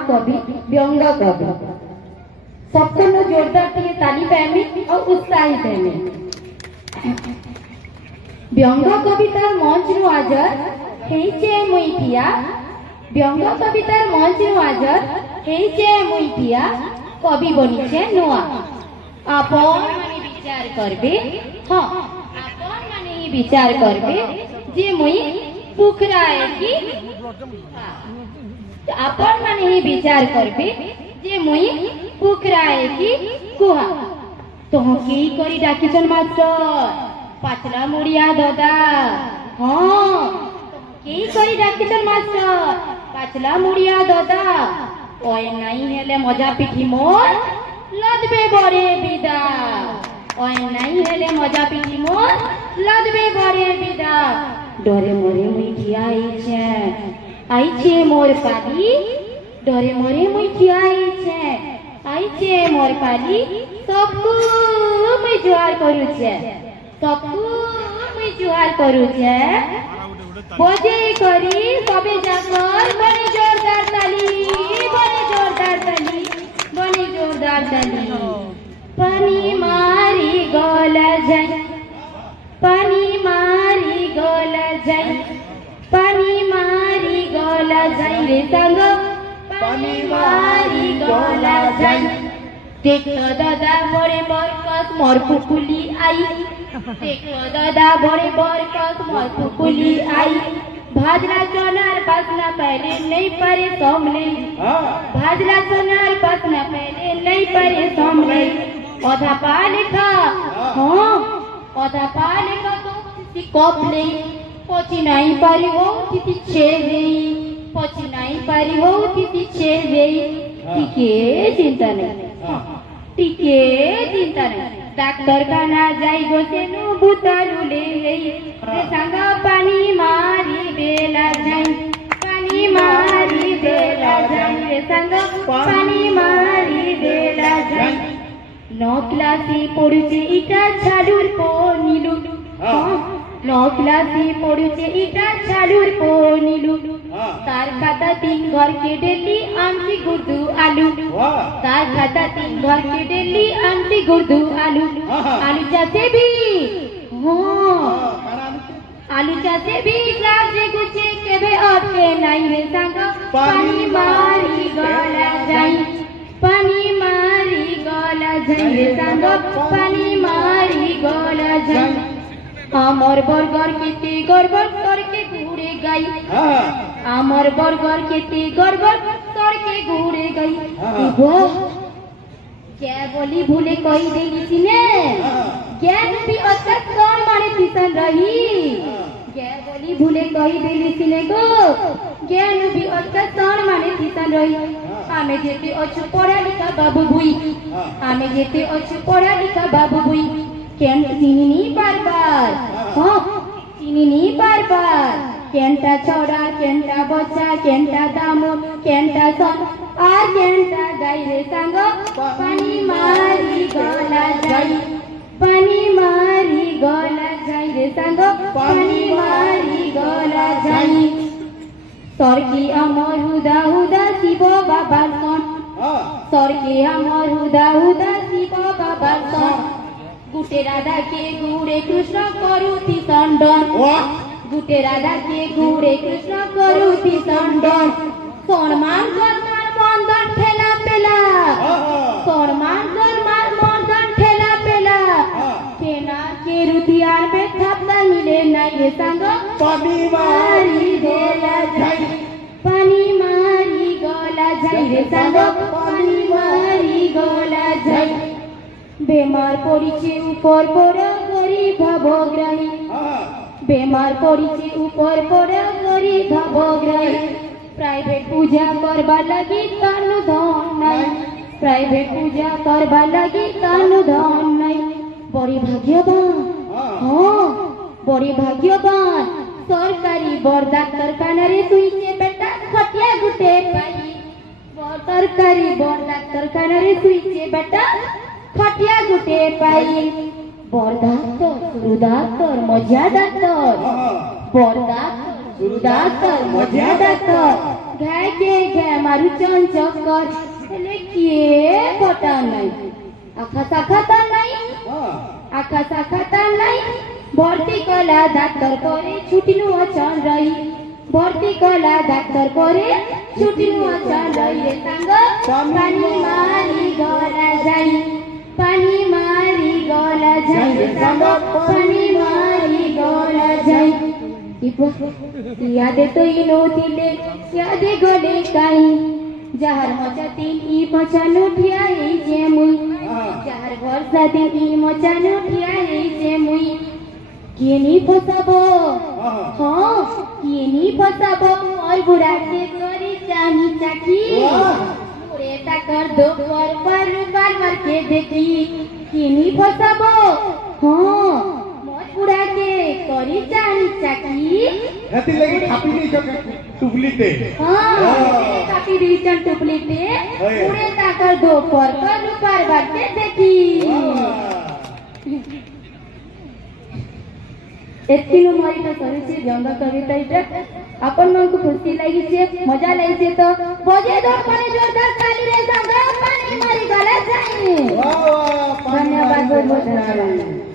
महाकवि व्यंग कवि सबको जोरदार टिके ताली पाएमी और उत्साहित हेमी व्यंग कवितार मंच रु आजर हेइचे मुइठिया व्यंग कवितार मंच रु आजर हेइचे मुइठिया कवि बनिछे नुआ आपन माने विचार करबे हां आपन माने ही विचार करबे जे मुई पुखराए की आपन माने ही विचार करबे जे मुई पुखराए की कुहा तो की करी डाकिचन मास्टर पाचला मुड़िया दादा हां की करी डाकिचन मास्टर पाचला मुड़िया दादा ओय नहीं हेले मजा पिठी मोर लदबे बरे बिदा ओय नहीं हेले मजा पिठी मोर लदबे बरे बिदा डरे मोरे मुई ठिया आइछे मोर पाली डरे मोरे मुई ठिया आइछे मोर पाली सबको मुई जुहार करू छे सबको मुई जुहार करू छे बजे करी सबे जाकर बने जोरदार ताली बने जोरदार ताली बने जोरदार ताली पानी मारी गला जाई पानी मारी गला जाई पानी मारी गला जाई रे संग पानी मारी गला जाई देखो दादा बड़े बरकत मोर कुकुली आई देखो दादा बड़े बरकत मोर कुकुली आई भाजला सोनार पासना पहले नहीं परे सामने भाजला सोनार पासना पहले नहीं परे सामने ओधा पाले का हां ओधा पाले का तो किसी कप नहीं पची नहीं पारी हो किसी छे गई पची नहीं पारी हो किसी छे गई टीके चिंता नहीं टीके चिंता नहीं डाक्टर खाना जाई गोसेनु भूतालु ले गई रे संगा पानी मारी बेला जाई पानी मारी बेला जाई रे संगा पानी मारी बेला जाई नौ क्लासी पढ़ुचे इटा छाडुर पो नीलू नौ क्लासी पढ़ुचे इटा छाडुर पो नीलू तार खाता 3 घर के डेली आंटी गुर्दू आलू तार खाता 3 घर के डेली आंटी गुर्दू आलू आलू चासे भी हां आलू चासे भी क्लास जे गुचे केबे अटके नहीं रे संग पानी मारी गला जाई पानी मारी गला जाई रे संग पानी मारी गला जाई आमर बर्गर केते गड़बड़ करके घूरे गई आमर बर्गर केते गड़बड़ करके घूरे गई वो क्या बोली भूले कही देगी सीने ज्ञान भी अतक कौन माने तीसन रही क्या बोली भूले कही देगी सीने को ज्ञान भी अतक कौन माने तीसन रही आमे जेते अछु पढ़ा लिखा बाबू भुई आमे जेते अछु पढ़ा लिखा बाबू भुई केन चिनी बार-बार हां चिनी बार-बार केनटा छोड़ा केनटा बच्चा केनटा दामो केनटा सन आ केनटा गाई रे संग पानी मारी गला जाई पानी मारी गला जाई रे संग पानी मारी गला जाई सरकी अमर हुदा हुदा शिव बाबा सन सरकी अमर हुदा हुदा शिव बाबा सन गुटे राधा के गुड़े कृष्ण करुती संडन गुटे राधा के गुड़े कृष्ण करुती संडन सम्मान कर मार बंधन ठेला पेला सम्मान कर मार बंधन ठेला पेला केना के रुधियार में थपला मिले नहीं रे संग पानी मारी देला जाई पानी मारी गला जाई रे संग पानी मारी गला जाई बेमार पड़ीचे ऊपर पड़ा गरीब भावग्राही बेमार पड़ीचे ऊपर पड़ा गरीब भावग्राही प्राइवेट पूजा करबा लगी तानु धन नहीं प्राइवेट पूजा करबा लगी तानु धन नहीं बड़ी भाग्यवान हां बड़ी भाग्यवान सरकारी बड़ डाक्टर खाना रे सुईचे बेटा खटिया गुटे पाई सरकारी बड़ डाक्टर खाना रे सुईचे बेटा खटिया गुटे पाई बड़ डाक्टर सुरु डाक्टर मजा डाक्टर बड़ डाक्टर ডাক্তার মজা ডাক্তার ঘাই কে ঘাই মারুচন চক্কর হেলে কিয়ে কটা নাই আখা সাখাতা নাই আখা সাখাতা নাই ভর্তি কলা ডাক্তার করে ছুটিনু অচন রই ভর্তি কলা ডাক্তার করে ছুটিনু অচন রই রে সাঙ্গ পানি মারি গলা যাই পানি মারি গলা যাই রে সাঙ্গ পানি মারি গলা যাই ইয়াদে তো ইনো দিলে ইয়াদে গলে কাই যাহার মচা দিন ই মচান উঠিয়া এই যে মুই যাহার ভরসা দিন ই মচান উঠিয়া এই যে মুই কিয়ে নি ফসাবো হ্যাঁ কিয়ে নি ফসাবো মোর বুড়াকে করি চানি চাকি মোরে টাকার দো পর বার के देखी किए নি ফসাবো হ্যাঁ পুরাকে করি চানি চাকি রাতি লাগি খাপি দেই টুপলিতে খাপি দেই টুপলিতে পুরে টাকার দো পর রূপার বাড়তে দেখি এতিনো মারিটা করেছে ব্যঙ্গ কবিতাটা ଆପଣମାନଙ୍କୁ ଖୁସି ଲାଗିছে ମଜା ଲାଗିছে ତ ବଜେ ଦୋ ପାଣି ଜୋରଦାର ତାଲି ରେ ସାଙ୍ଗ ପାଣି ମାରି ଗଲା ଯାଇ ଧନ୍ୟବାଦ ବହୁତ ବହୁତ ଧନ୍ୟବାଦ।